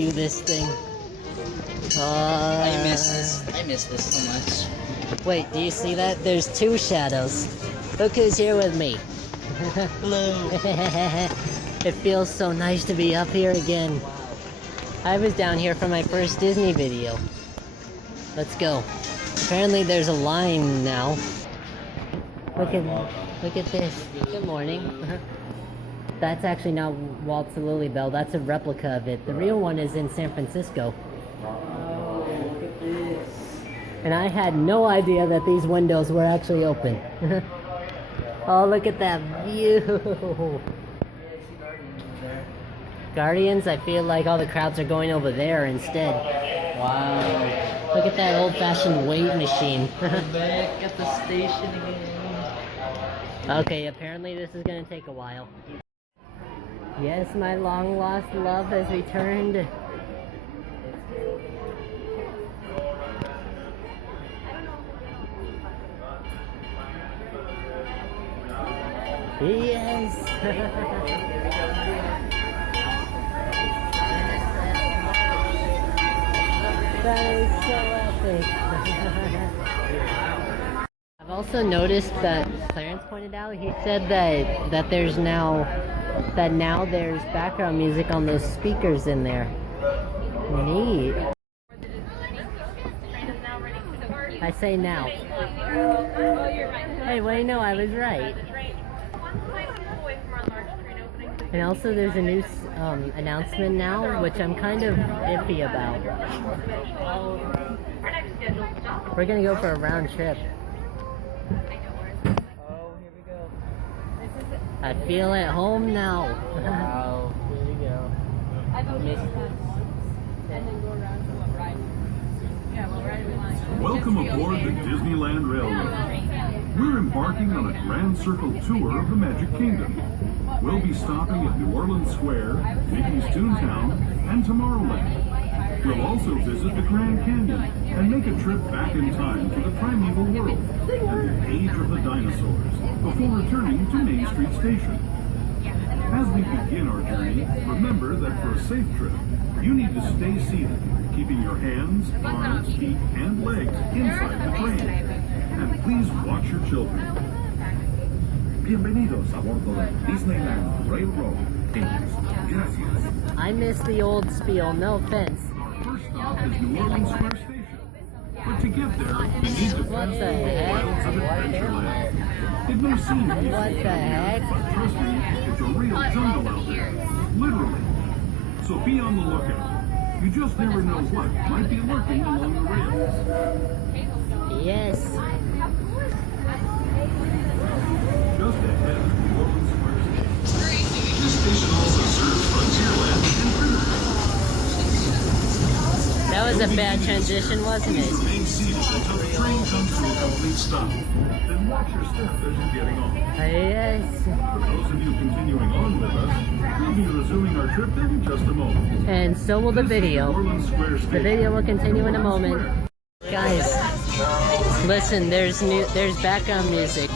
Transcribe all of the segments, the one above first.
do this thing. I miss this so much. Wait, do you see that? There's two shadows. Look who's here with me. Hello. It feels so nice to be up here again. I was down here for my first Disney video. Let's go. Apparently there's a line now. Look at this. Good morning. That's actually not Walt's Lily Bell. That's a replica of it. The real one is in San Francisco. Oh, look at this. And I had no idea that these windows were actually open. Oh, look at that view. Guardians, I feel like all the crowds are going over there instead. Wow. Look at that old-fashioned weight machine. We're back at the station again. Okay, apparently this is gonna take a while. Yes, my long-lost love has returned. Yes! That is so epic! I've also noticed that Clarence pointed out, he said that there's now there's background music on those speakers in there. Neat. I say now. Hey, wait, no, I was right. And also there's a new announcement now, which I'm kind of iffy about. We're gonna go for a round trip. Oh, here we go. I feel at home now. Wow. Here we go. I missed this. Welcome aboard the Disneyland Railroad. We're embarking on a grand circle tour of the Magic Kingdom. We'll be stopping at New Orleans Square, Mickey's Toontown, and Tomorrowland. We'll also visit the Grand Canyon and make a trip back in time to the primeval world and the age of the dinosaurs before returning to Main Street Station. As we begin our journey, remember that for a safe trip, you need to stay seated, keeping your hands, arms, feet, and legs inside the train. And please watch your children. Bienvenidos a bordo del Disneyland Railroad. Gracias. I miss the old spiel, no offense. Our first stop is New Orleans Square Station. But to get there, you need to pass the through the heck? wilds of Adventureland. It may seem easy, What the heck? but trust me, it's a real jungle out there. Literally. So be on the lookout. You just never know what might be lurking along the rails. Yes. Just ahead of New Orleans Square Station. This station also serves Frontierland and Critter. That was a bad transition, wasn't it? Remain seated until the train comes to a complete stop. Then watch your step as you're getting off. Yes. For those of you continuing on with us, we'll be resuming our trip in just a moment. And so will the video. The video will continue in a moment. Guys, listen, there's background music.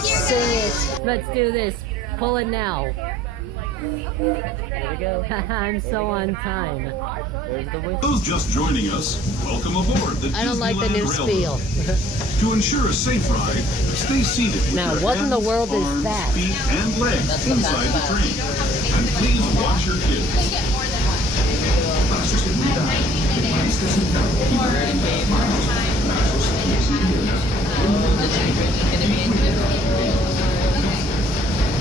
Sing it. Let's do this. Pull it now. There we go. I'm so on time. There's the whistle. Those just joining us, welcome aboard the I don't like the new Disneyland spiel. Railroad. To ensure a safe ride, stay seated with Now, your what in the hands, world is arms, that? feet, and legs inside the train. And please watch your kids.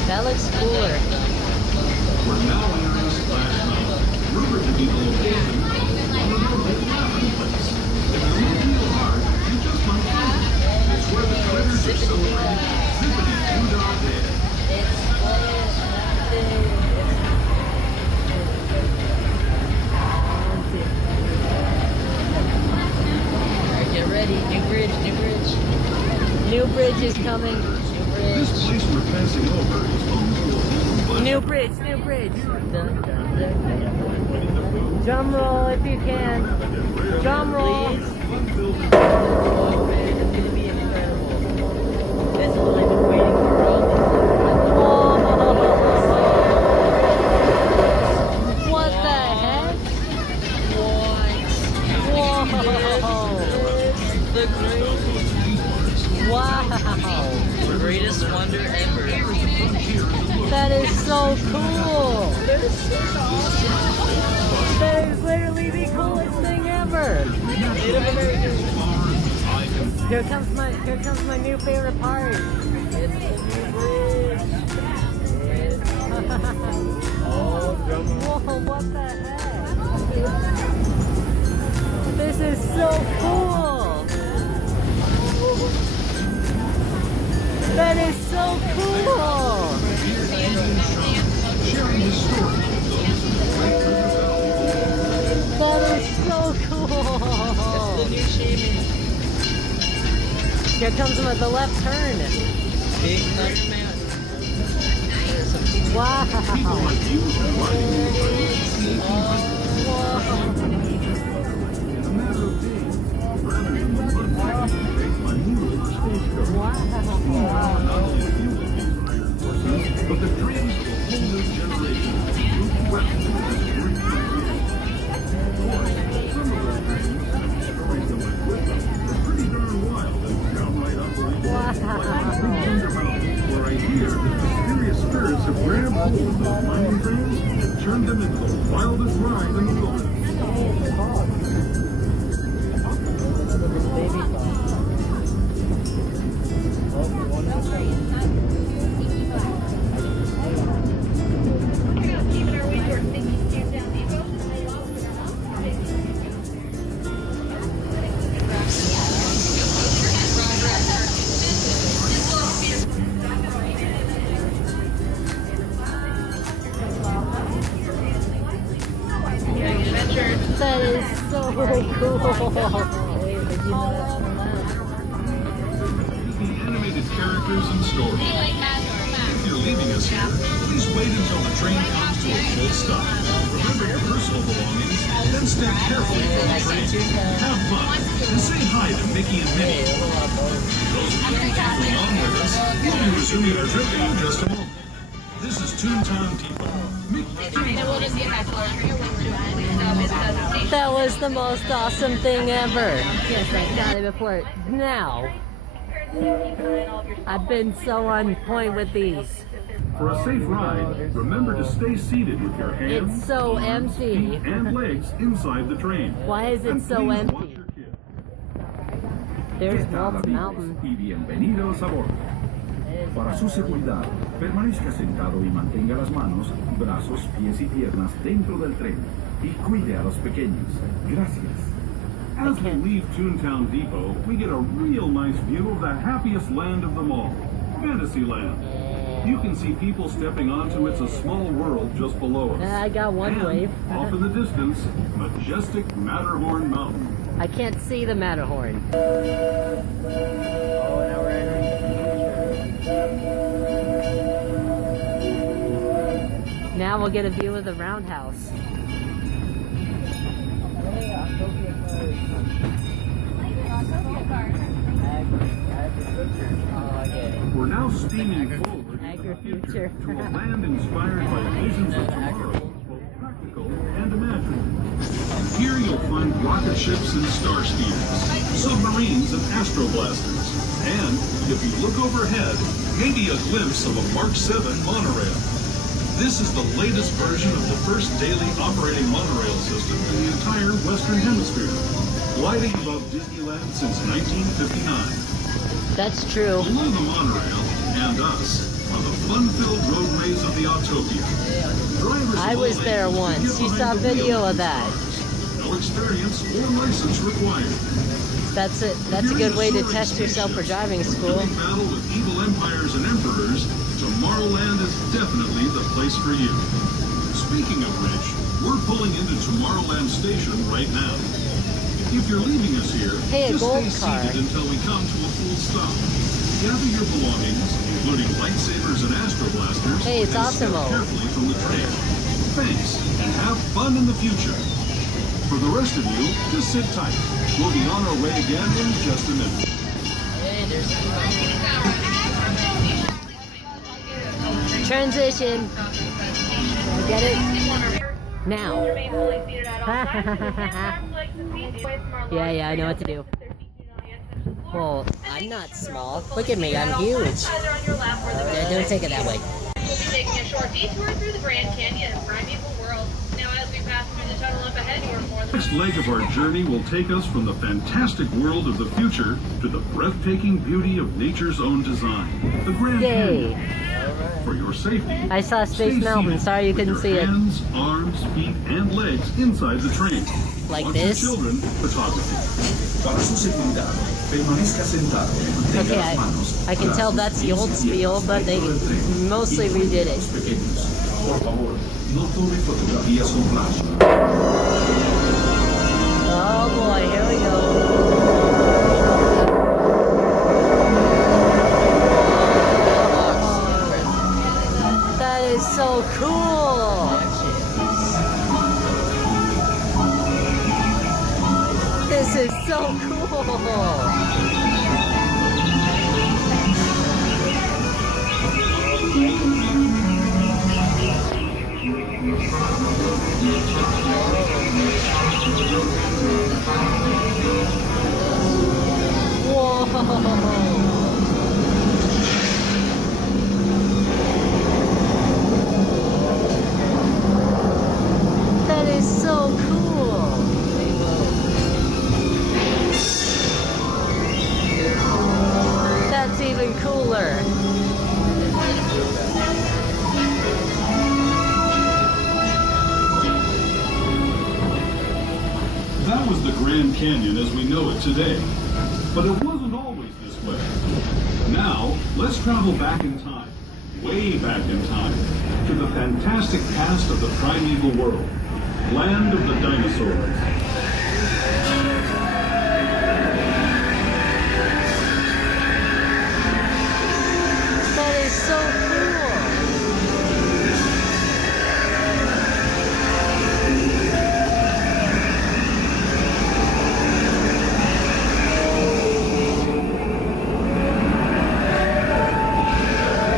That looks cooler. We're now entering Splash Mountain, rumored to be the location of the Northern Laughing Place. If you look real hard, you just might find it. It's where the critters are celebrating zippity-doo-dah day. Alright, get ready. New bridge, new bridge. New bridge is coming. New bridge. This place we're passing over is home to a home New bridge, new bridge. Dun, dun, dun. Drum roll if you can. Drum roll. Please. Oh, man, it's gonna be incredible. That's all I've been waiting for all this time. Oh. so cool! That is literally the coolest thing ever! Here comes my new favorite part. It's the new bridge. Whoa, what the heck? This is so cool! That is so cool! That is so cool! Here comes him at the left turn. Wow! But the dreams of a whole new generation moved west into this great new Some of those dreams and the stories that went with them were pretty darn wild and downright unbelievable. Like Thunder Mountain, where I hear that mysterious spirits have grabbed hold of those mining trains and turned them into the wildest ride in the wilderness. That is so cool. The animated characters and stories. If you're leaving us here, please wait until the train comes to a full stop. Remember your personal belongings, then step carefully from the train. Have fun, and say hi to Mickey and Minnie. Those of you following on with us, we'll be resuming our trip in just a moment. This is Toontown Depot. That was the most awesome thing ever. Yes, I got it before. Now, I've been so on point with these. For a safe ride, remember to stay seated with your hands, It's so arms, empty. feet, and legs inside the train. Why is it And so please empty? watch your kids. There's Walt's Mountain. Y bienvenidos a bordo. Para su seguridad, permanezca sentado y mantenga las manos, brazos, pies y piernas dentro del tren y cuide a los pequeños. Gracias. As we leave Toontown Depot, we get a real nice view of the happiest land of them all, Fantasyland. You can see people stepping onto It's a Small World just below us. I got one And, wave. off in the distance, majestic Matterhorn Mountain. I can't see the Matterhorn. Now we'll get a view of the roundhouse. We're now steaming forward Agri-future. to a land inspired by visions of tomorrow, both practical and imagined. Here you'll find rocket ships and star steamers, submarines and astroblasters, and if you look overhead, maybe a glimpse of a Mark 7 monorail. This is the latest version of the first daily operating monorail system in the entire Western Hemisphere, gliding above Disneyland since 1959. That's true. Below the monorail and us are the fun-filled roadways of the Autopia. Drivers I of was all there ages can once. get You behind saw the video wheel of that. cars. No experience or license required. That's it. That's a good way to test yourself for driving school. Doing battle with evil empires and emperors, Tomorrowland is definitely the place for you. Speaking of which, we're pulling into Tomorrowland Station right now. If you're leaving us here, Hey, a just gold stay car. seated until we come to a full stop. Gather your belongings, including lightsabers and astroblasters, Hey, it's and Osimo. step carefully from the train. Thanks, and have fun in the future. For the rest of you, just sit tight. We'll be on our way again in just a minute. Transition. Get it? Now. Yeah, I know what to do. Well, I'm not small. Look at me, I'm huge. Don't take it that way. We'll be taking a short detour through the Grand Canyon and primeval world. Now, as we pass through the tunnel up ahead, you are more The than... next leg of our journey will take us from the fantastic world of the future to the breathtaking beauty of nature's own design, the Grand Yay! Canyon. For your safety, I saw Space stay Mountain. seated Sorry you with couldn't your see it. hands, arms, feet, and legs inside the train. Like Once this? your children, photography. Para su seguridad, permanezca sentado y mantenga Okay, las manos, I can tell brazos, that's the pies old y spiel, piernas but they dentro del tren. mostly Y cuide redid a it. los pequeños. Por favor, no tome fotografías con flash. Oh boy, here we go. That is so cool! This is so cool! Whoa! That is so cool! That's even cooler! That was the Grand Canyon as we know it today. But it wasn't always this way. Now, let's travel back in time, way back in time, to the fantastic past of the primeval world, land of the dinosaurs. That is so cool!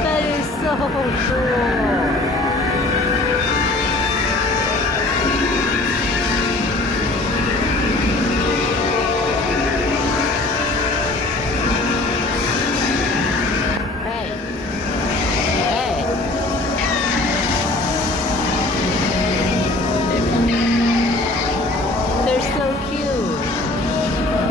That is so cool! Hey! Hey! They're so cute!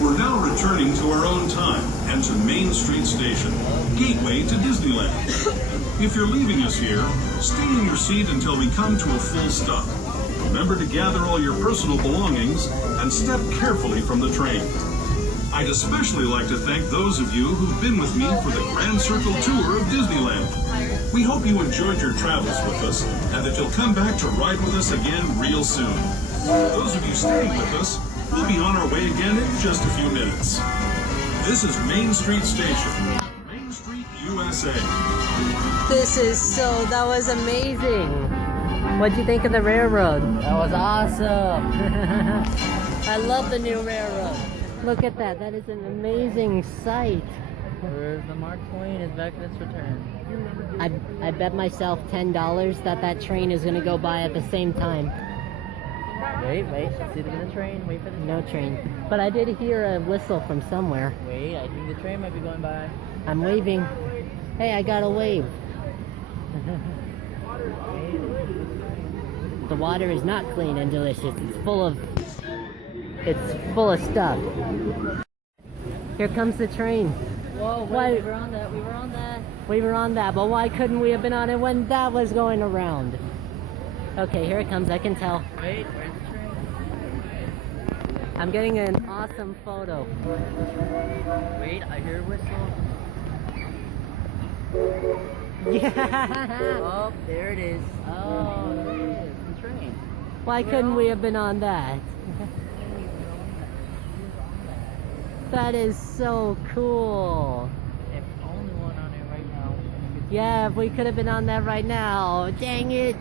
We're now returning to our own time and to Main Street Station, gateway to Disneyland. If you're leaving us here, stay in your seat until we come to a full stop. Remember to gather all your personal belongings and step carefully from the train. I'd especially like to thank those of you who've been with me for the Grand Circle Tour of Disneyland. We hope you enjoyed your travels with us and that you'll come back to ride with us again real soon. Those of you staying with us, we'll be on our way again in just a few minutes. This is Main Street Station, Main Street, USA. That was amazing! What'd you think of the railroad? That was awesome. I love the new railroad. Look at that, that is an amazing sight. Where's the Mark Twain is back in its return. I bet myself $10 that train is gonna go by at the same time. Wait, let's see the train. Wait for the No train. But I did hear a whistle from somewhere. Wait, I think the train might be going by. I'm waving. Hey, I got a wave. The water is not clean and delicious. It's full of stuff. Here comes the train. Whoa, Why- wait, we were on that. We were on that, but why couldn't we have been on it when that was going around? Okay, here it comes. I can tell. Wait, where's the train? I'm getting an awesome photo. Wait, I hear a whistle. Yeah. Oh, there it is. Oh, there it is. The train. Why couldn't we have been on that? That is so cool. If only one on it right now. Yeah, if we could have been on that right now. Dang it.